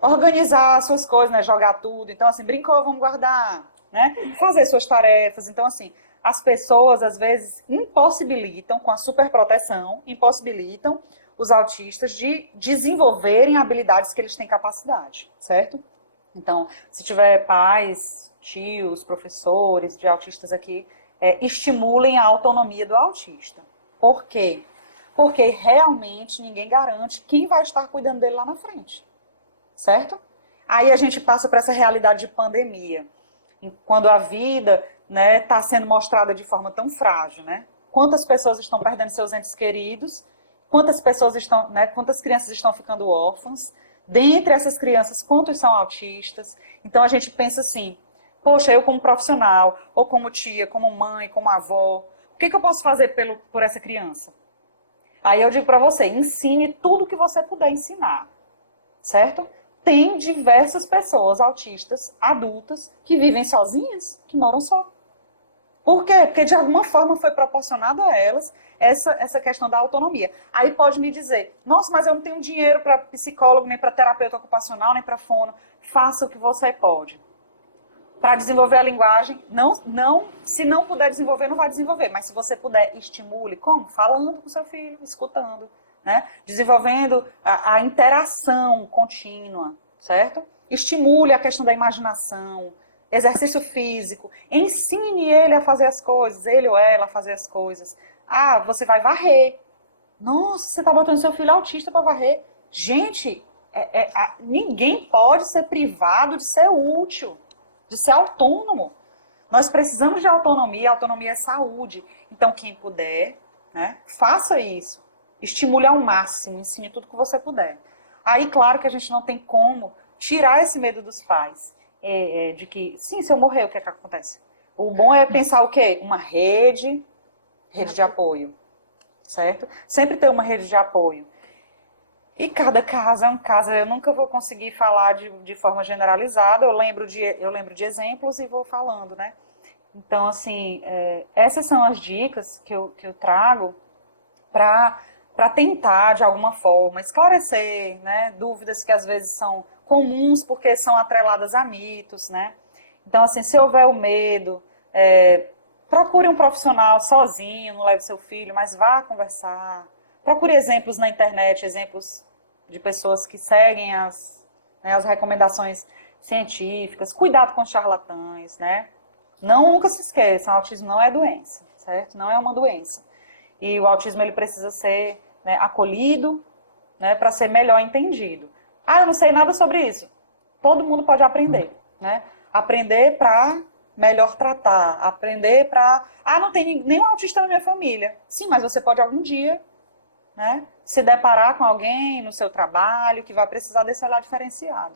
organizar suas coisas, né? Jogar tudo. Então, assim, brincou, vamos guardar, né? Fazer suas tarefas. Então, assim, as pessoas, às vezes, impossibilitam, com a superproteção, impossibilitam os autistas de desenvolverem habilidades que eles têm capacidade, certo? Então, se tiver pais, tios, professores de autistas aqui, estimulem a autonomia do autista. Por quê? Porque realmente ninguém garante quem vai estar cuidando dele lá na frente, certo? Aí a gente passa para essa realidade de pandemia, quando a vida, né, está sendo mostrada de forma tão frágil, né? Quantas pessoas estão perdendo seus entes queridos, quantas crianças estão ficando órfãs, dentre essas crianças, quantos são autistas? Então a gente pensa assim, poxa, eu como profissional, ou como tia, como mãe, como avó, o que eu posso fazer por essa criança? Aí eu digo para você, ensine tudo que você puder ensinar, certo? Tem diversas pessoas autistas, adultas, que vivem sozinhas, que moram só. Por quê? Porque de alguma forma foi proporcionado a elas essa questão da autonomia. Aí pode me dizer, nossa, mas eu não tenho dinheiro para psicólogo, nem para terapeuta ocupacional, nem para fono. Faça o que você pode. Para desenvolver a linguagem, se não puder desenvolver, não vai desenvolver. Mas se você puder, estimule. Como? Falando com seu filho, escutando, né? Desenvolvendo a interação contínua, certo? Estimule a questão da imaginação, exercício físico. Ensine ele a fazer as coisas, ele ou ela a fazer as coisas. Ah, você vai varrer. Nossa, você está botando seu filho autista para varrer. Gente, ninguém pode ser privado de ser útil, de ser autônomo. Nós precisamos de autonomia, autonomia é saúde. Então, quem puder, né, faça isso. Estimule ao máximo, ensine tudo que você puder. Aí, claro que a gente não tem como tirar esse medo dos pais. De que, sim, se eu morrer, o que é que acontece? O bom é pensar o quê? Uma rede de apoio, certo? Sempre ter uma rede de apoio. E cada caso é um caso, eu nunca vou conseguir falar de forma generalizada, eu lembro de exemplos e vou falando, né? Então, assim, essas são as dicas que eu trago para tentar, de alguma forma, esclarecer, né, dúvidas que às vezes são comuns porque são atreladas a mitos, né? Então, assim, se houver o medo, procure um profissional sozinho, não leve seu filho, mas vá conversar. Procure exemplos na internet, exemplos de pessoas que seguem as recomendações científicas. Cuidado com os charlatães, né? Nunca se esqueçam, o autismo não é doença, certo? Não é uma doença. E o autismo ele precisa ser, né, acolhido, né, para ser melhor entendido. Ah, eu não sei nada sobre isso. Todo mundo pode aprender, né? Aprender para melhor tratar, aprender para... Ah, não tem nenhum autista na minha família. Sim, mas você pode algum dia, né, se deparar com alguém no seu trabalho que vai precisar desse olhar diferenciado.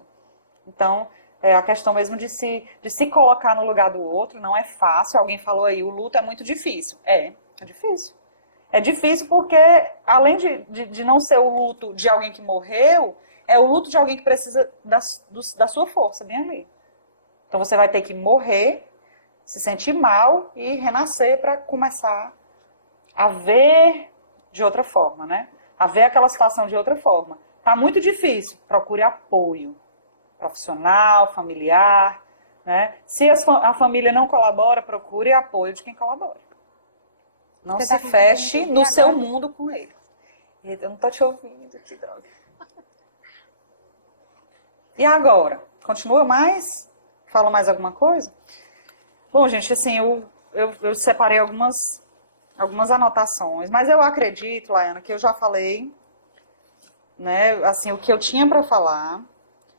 Então, a questão mesmo de se colocar no lugar do outro não é fácil. Alguém falou aí, o luto é muito difícil. É difícil. É difícil porque, além de não ser o luto de alguém que morreu, é o luto de alguém que precisa da sua força, bem ali. Então você vai ter que morrer, se sentir mal e renascer para começar a ver de outra forma, né? A ver aquela situação de outra forma. Tá muito difícil, procure apoio profissional, familiar, né? Se a família não colabora, procure apoio de quem colabora. Não se feche no seu mundo com ele. Eu não tô te ouvindo, que droga. E agora? Continua mais? Fala mais alguma coisa? Bom, gente, assim, eu separei algumas anotações, mas eu acredito, Laiana, que eu já falei, né, assim, o que eu tinha para falar.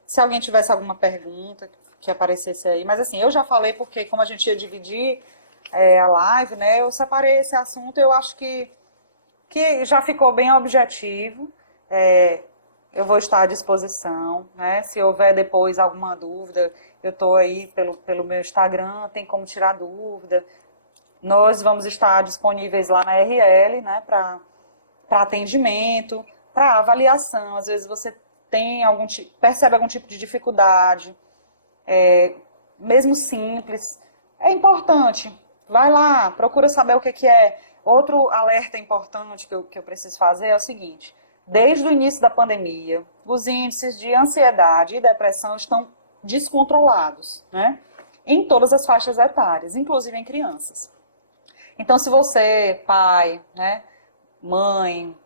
Se alguém tivesse alguma pergunta que aparecesse aí, mas assim, eu já falei porque como a gente ia dividir a live, né, eu separei esse assunto, eu acho que já ficou bem objetivo. Eu vou estar à disposição, né? Se houver depois alguma dúvida, eu estou aí pelo meu Instagram, tem como tirar dúvida. Nós vamos estar disponíveis lá na RL, né, para atendimento, para avaliação. Às vezes você percebe algum tipo de dificuldade, mesmo simples. É importante. Vai lá, procura saber o que é. Outro alerta importante que eu preciso fazer é o seguinte. Desde o início da pandemia, os índices de ansiedade e depressão estão descontrolados, né? Em todas as faixas etárias, inclusive em crianças. Então, se você, pai, né, mãe,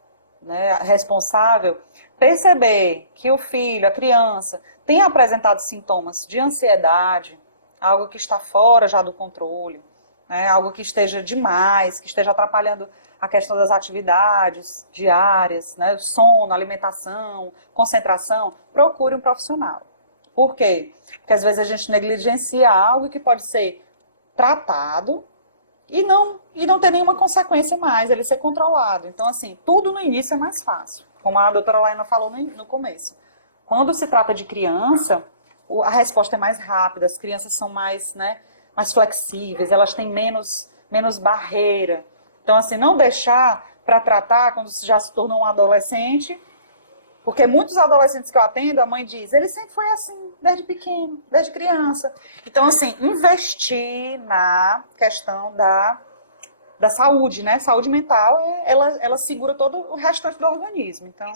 né, responsável, perceber que o filho, a criança, tem apresentado sintomas de ansiedade, algo que está fora já do controle, né, algo que esteja demais, que esteja atrapalhando a questão das atividades diárias, né, sono, alimentação, concentração, procure um profissional. Por quê? Porque às vezes a gente negligencia algo que pode ser tratado e não ter nenhuma consequência mais, ele ser controlado. Então, assim, tudo no início é mais fácil, como a doutora Laina falou no começo. Quando se trata de criança, a resposta é mais rápida, as crianças são mais, né, mais flexíveis, elas têm menos barreira. Então, assim, não deixar para tratar quando já se tornou um adolescente, porque muitos adolescentes que eu atendo, a mãe diz, ele sempre foi assim, desde pequeno, desde criança. Então, assim, investir na questão da saúde, né? Saúde mental, ela segura todo o restante do organismo. Então,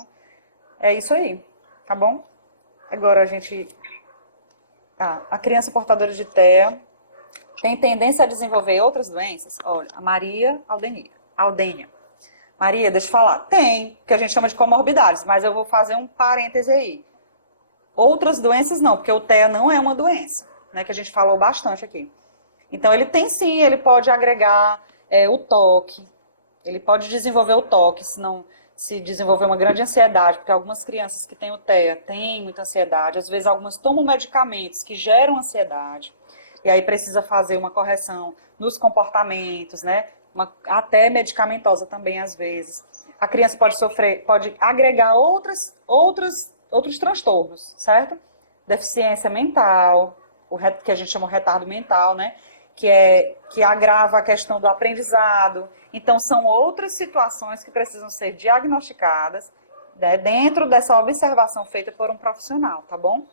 é isso aí, tá bom? Agora a gente... a criança portadora de TEA tem tendência a desenvolver outras doenças? Olha, a Maria Aldênia. Maria, deixa eu falar. Tem, que a gente chama de comorbidades, mas eu vou fazer um parêntese aí. Outras doenças não, porque o TEA não é uma doença, né, que a gente falou bastante aqui. Então, ele tem sim, ele pode agregar o toque, ele pode desenvolver o toque, se desenvolver uma grande ansiedade, porque algumas crianças que têm o TEA têm muita ansiedade, às vezes algumas tomam medicamentos que geram ansiedade, e aí precisa fazer uma correção nos comportamentos, né? Até medicamentosa também, às vezes. A criança pode agregar outros transtornos, certo? Deficiência mental, que a gente chama de retardo mental, né? Que agrava a questão do aprendizado. Então, são outras situações que precisam ser diagnosticadas, né, dentro dessa observação feita por um profissional, tá bom?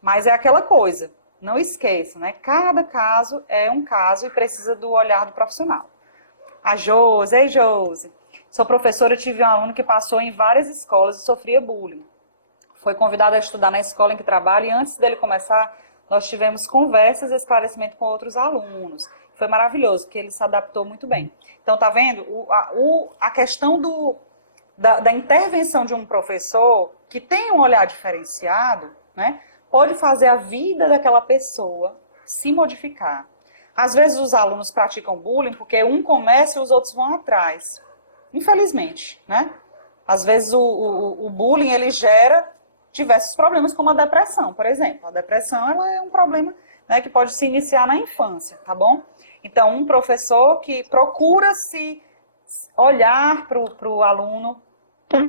Mas é aquela coisa, não esqueça, né? Cada caso é um caso e precisa do olhar do profissional. A Josi, ei Josi, sou professora, tive um aluno que passou em várias escolas e sofria bullying. Foi convidado a estudar na escola em que trabalha e antes dele começar, nós tivemos conversas e esclarecimento com outros alunos. Foi maravilhoso, porque ele se adaptou muito bem. Então, tá vendo? A questão da intervenção de um professor que tem um olhar diferenciado, né, pode fazer a vida daquela pessoa se modificar. Às vezes os alunos praticam bullying porque um começa e os outros vão atrás. Infelizmente, né? Às vezes o bullying, ele gera diversos problemas, como a depressão, por exemplo. A depressão, ela é um problema, né, que pode se iniciar na infância, tá bom? Então, um professor que procura se olhar para o aluno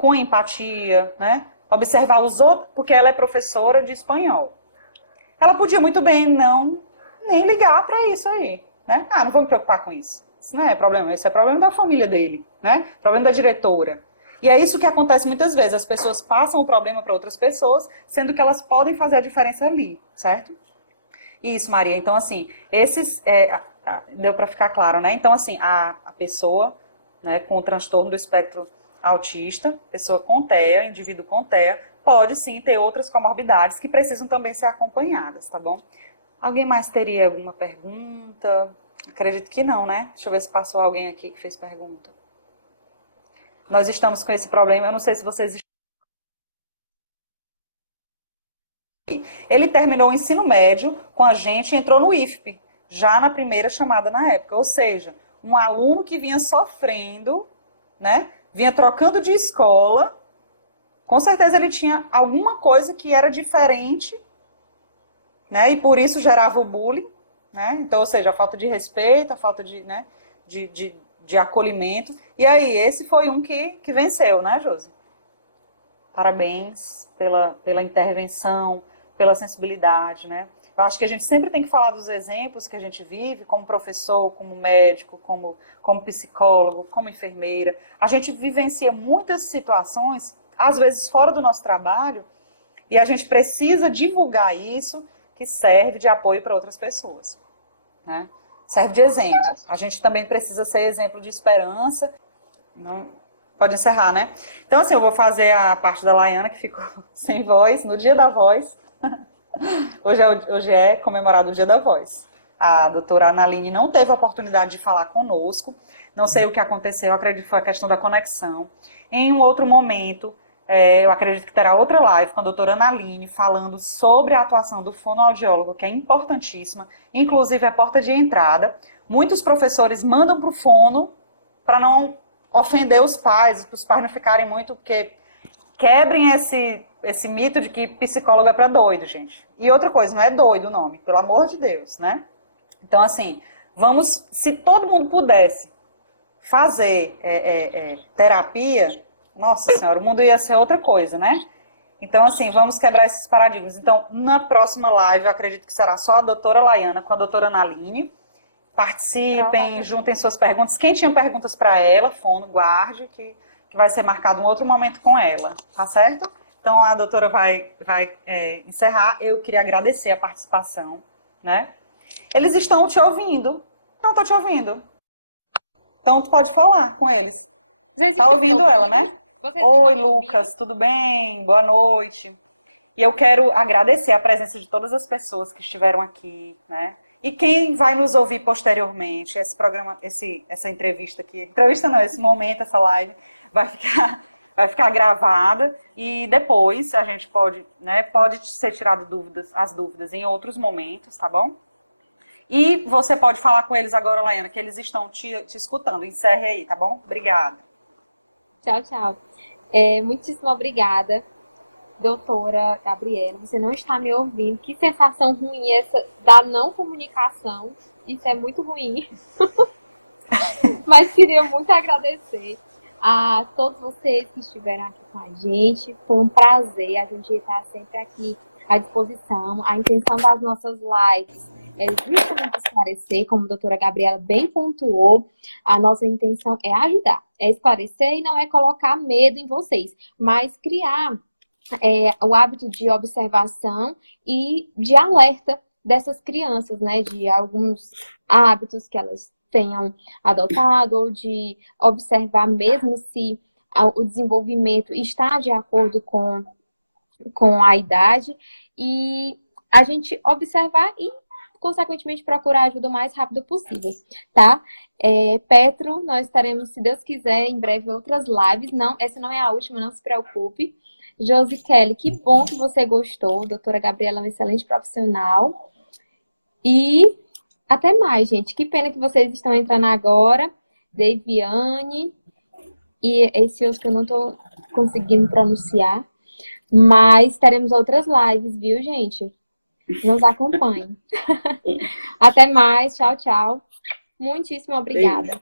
com empatia, né? Observar os outros, porque ela é professora de espanhol. Ela podia muito bem nem ligar para isso aí, né? Não vou me preocupar com isso. Isso não é problema, isso é problema da família dele, né? Problema da diretora. E é isso que acontece muitas vezes, as pessoas passam o problema para outras pessoas, sendo que elas podem fazer a diferença ali, certo? Isso, Maria. Então, assim, Deu para ficar claro, né? Então, assim, a pessoa, né, com o transtorno do espectro autista, pessoa com TEA, indivíduo com TEA, pode sim ter outras comorbidades que precisam também ser acompanhadas, tá bom? Alguém mais teria alguma pergunta? Acredito que não, né? Deixa eu ver se passou alguém aqui que fez pergunta. Nós estamos com esse problema, eu não sei se vocês... Ele terminou o ensino médio com a gente e entrou no IFP, já na primeira chamada na época. Ou seja, um aluno que vinha sofrendo, né? Vinha trocando de escola, com certeza ele tinha alguma coisa que era diferente, né? E por isso gerava o bullying, né? Então, ou seja, a falta de respeito, a falta de, né, de acolhimento. E aí, esse foi um que venceu, né, Josi? Parabéns pela intervenção, pela sensibilidade, né? Eu acho que a gente sempre tem que falar dos exemplos que a gente vive, como professor, como médico, como psicólogo, como enfermeira. A gente vivencia muitas situações, às vezes fora do nosso trabalho, e a gente precisa divulgar isso, que serve de apoio para outras pessoas, né? Serve de exemplo. A gente também precisa ser exemplo de esperança. Não... Pode encerrar, né? Então, assim, eu vou fazer a parte da Laiana, que ficou sem voz, no dia da voz. Hoje é comemorado o dia da voz. A doutora Analine não teve a oportunidade de falar conosco. Não sei o que aconteceu, acredito que foi a questão da conexão. Em um outro momento, eu acredito que terá outra live com a doutora Analine falando sobre a atuação do fonoaudiólogo, que é importantíssima. Inclusive, é porta de entrada. Muitos professores mandam para o fono para não ofender os pais, para os pais não ficarem muito, porque quebrem esse mito de que psicólogo é para doido, gente. E outra coisa, não é doido o nome, pelo amor de Deus, né? Então, assim, vamos, se todo mundo pudesse fazer terapia, nossa senhora, o mundo ia ser outra coisa, né? Então, assim, vamos quebrar esses paradigmas. Então, na próxima live, eu acredito que será só a doutora Laiana com a doutora Analine. Participem, juntem suas perguntas. Quem tinha perguntas para ela, fono, guarde, que vai ser marcado um outro momento com ela, tá certo? Então, a doutora vai encerrar. Eu queria agradecer a participação, né? Eles estão te ouvindo. Não, estou te ouvindo. Então, tu pode falar com eles. Tá ouvindo ela, né? Oi, Lucas, tudo bem? Boa noite. E eu quero agradecer a presença de todas as pessoas que estiveram aqui, né? E quem vai nos ouvir posteriormente, esse programa, essa entrevista aqui, entrevista não, esse momento, essa live, vai ficar gravada e depois a gente pode ser tirado as dúvidas em outros momentos, tá bom? E você pode falar com eles agora, Laiana, que eles estão te escutando. Encerre aí, tá bom? Obrigada. Tchau, tchau. Muitíssimo obrigada, doutora Gabriela. Você não está me ouvindo. Que sensação ruim essa da não comunicação. Isso é muito ruim. Mas queria muito agradecer a todos vocês que estiveram aqui com a gente. Foi um prazer. A gente está sempre aqui à disposição. A intenção das nossas lives é justamente esclarecer, como a doutora Gabriela bem pontuou. A nossa intenção é ajudar, é esclarecer e não é colocar medo em vocês, mas criar o hábito de observação e de alerta dessas crianças, né? De alguns hábitos que elas tenham adotado ou de observar mesmo se o desenvolvimento está de acordo com a idade e a gente observar e, consequentemente, procurar ajuda o mais rápido possível, tá? Petro, nós estaremos, se Deus quiser, em breve outras lives. Não, essa não é a última, não se preocupe. Josi Kelly, que bom que você gostou. Doutora Gabriela é uma excelente profissional. E até mais, gente. Que pena que vocês estão entrando agora. Deviane e esse outro que eu não estou conseguindo pronunciar. Mas teremos outras lives, viu, gente? Nos acompanhem. Até mais. Tchau, tchau. Muitíssimo obrigada.